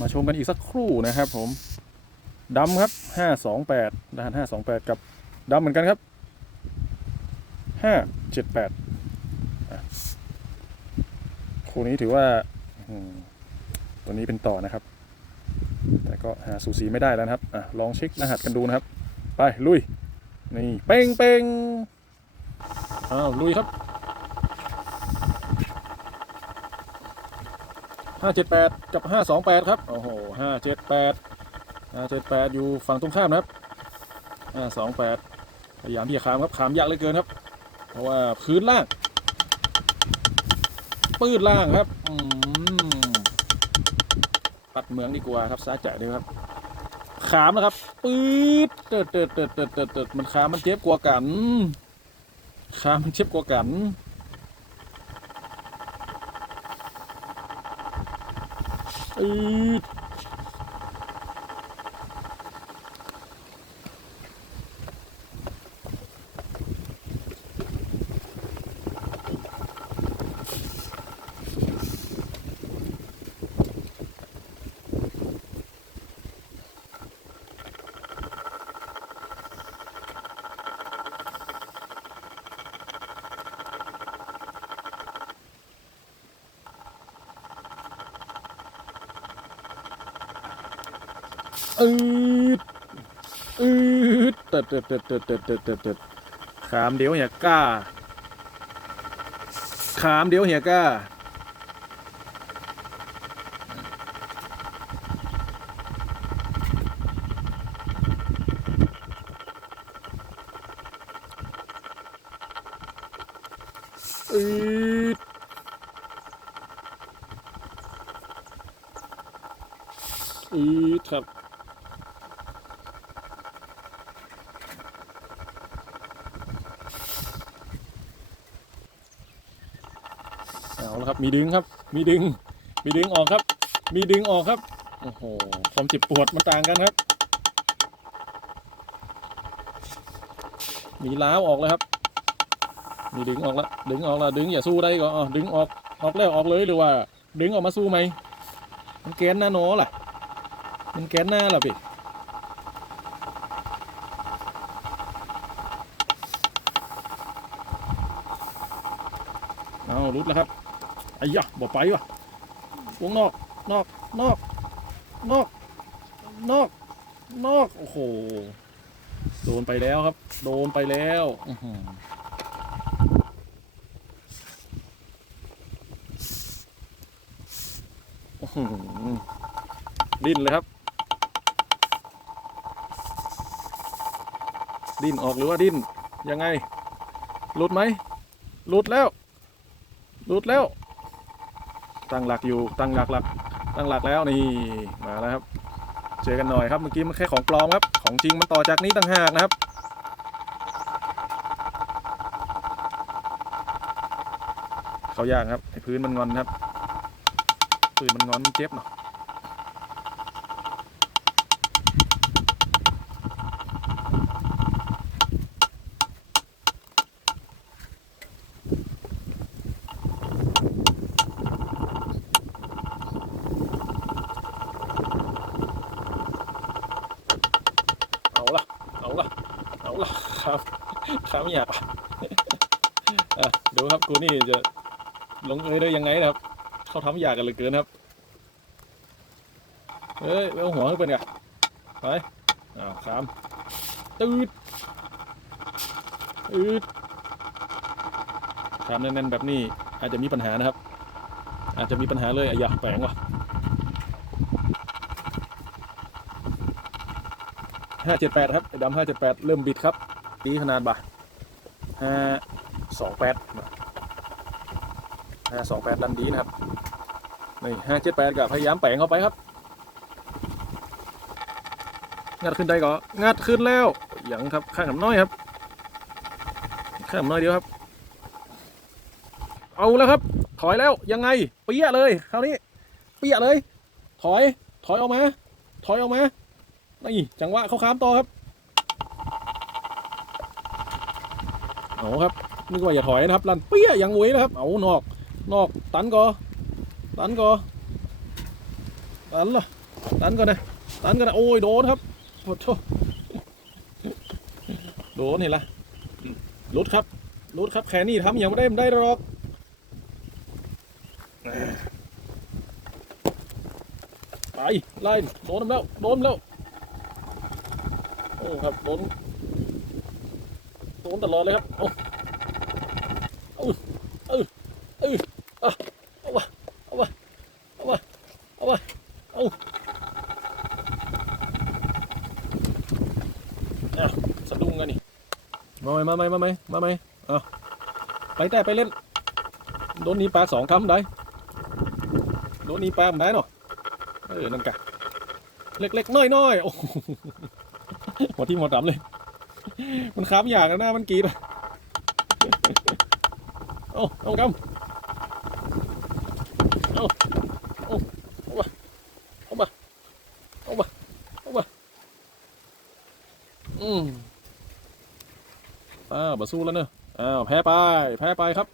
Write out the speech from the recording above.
มาชมกันอีกสักครู่นะครับผมดำครับห้าสองแปดรหัสห้าสองแปดกับดำเหมือนกันครับห้าเจ็ดแปดคู่นี้ถือว่าตัวนี้เป็นต่อนะครับ แต่ก็หาสูสีไม่ได้แล้วนะครับอลองเช็ครหัสกันดูนะครับ ไป ลุย นี่ เป้งเป้งอ้าวลุยครับ ห้าเจ็ดแปดกับห้าสองแปดครับ โอ้โหห้าเจ็ดแปดเจ็ดแปดอยู่ฝั่งตรงข้ามนะครับห้าสองแปดพยายามที่จะขามครับขามยากเหลือเกินครับ เพราะว่าพื้นล่าง ปื้ดล่างครับอืมปัดเมืองดีกว่าครับซ้าจ่ายด้วยครับ ขามนะครับ ปื๊ดเติดเติดเติดเติดเติดเติดมันขามมันเจ็บกว่ากัน ขามมันเจ็บกว่ากัน 哎。 อืดอืดเติดเติดเติดเติดเติดเติดเติดเติดขามเดี๋ยวเหียก้า ขามเดี๋ยวเหียก้า อืดอืดครับ เอาละครับ มีดึงครับ มีดึง มีดึงออกครับ มีดึงออกครับ โอ้โห ความเจ็บปวดมันต่างกันครับ มีล้าวออกแล้วครับ มีดึงออกแล้วดึงออกแล้วดึงอย่าสู้ได้ก็อ๋อดึงออกออกแล้วออกเลยหรือว่า ดึงออกมาสู้ไหมมันแกนหน้าโนล่ะ มันแกนหน้าล่ะพี่เอารุดแล้วครับ ไอ้ยะบอกไปวะวงนอก นอก นอก นอก นอก นอก โอ้โห โดนไปแล้วครับ โดนไปแล้วอื้อหืออื้อหือดิ้นเลยครับ ดิ้นออกหรือว่าดิ้น ยังไง หลุดไหม หลุดแล้ว หลุดแล้ว ตั้งหลักอยู่ตั้งหลักหลักตั้งหลักแล้วนี่มาแล้วครับ เจอกันหน่อยครับเมื่อกี้มันแค่ของปลอมครับ ของจริงมันต่อจากนี้ต่างหากนะครับเขายากครับไอ้พื้นมันงอนครับพื้นมันงอนมันเจ็บเนาะ เอาละเอาละเอาละครับ ครับไม่อยากดูครับกูนี่จะลงเอยได้ยังไงนะครับ เขาทำอยากกันเหลยเกินครับเฮ้ยเอาหัวขึ้นเป็นไงไปอ้าวขามตืดตืดขามแน่นๆแบบนี้ อาจจะมีปัญหานะครับ อาจจะมีปัญหาเลยอย่าแปลงว่ะห้าเจ็ดแปดครับไอ้ดำห้าเจ็ดแปดเริ่มบิดครับ ตีขนาดบ่าห้าสองแปดห้าสองแปดดันดีนะครับนี่ห้าเจ็ดแปดก็พยายามแปลงเข้าไปครับ งัดขึ้นได้ก็งัดขึ้นแล้วยังครับข้างกับน้อยครับ ข้างกับน้อยเดียวครับ เอาแล้วครับ ถอยแล้วยังไงเปี้ยเลยคราวนี้เปี้ยเลย ถอยถอยออกมา ถอยออกมานี่จังหวะเขาค้ามต่อครับ เอาครับนึกว่าอย่าถอยนะครับ ลันเปี้ยยังหวยนะครับ เอานอก นอก ตันกอตันกอตันละตันก่อนนะตันก่อนนะโอ้ยโดนครับโอ้โหโดนเห็นละอืมรุดครับรุดครับแค่นี้ทำอย่างไม่ได้ไม่ได้หรอกไปไล่โดนแล้วโดนแล้วโอ้ครับโดน โดนตลอดเลยครับโอ้เอาเออเออเอาเอาวะเอาวะเอาวะเอาวะเอาเอาสะดุ้งกันนี่มาไหมมาไหมมาไหมมาไหมเอาไปแต่ไปเล่นโดนนี้ปลาสองคำได้โดนนี้ปลาผมได้เนาะเออนั่นกะเล็กๆน้อยๆโอ้โหหัวที่หัวดำเลย มันค้ำอย่างแล้วหน้ามันกรีดอะเอาเอากำเอาเอาเอามาเอามาเอามาเอามาอืมอ้าวมาสู้แล้วเนอะอ้าวแพ้ไป แพ้ไปครับ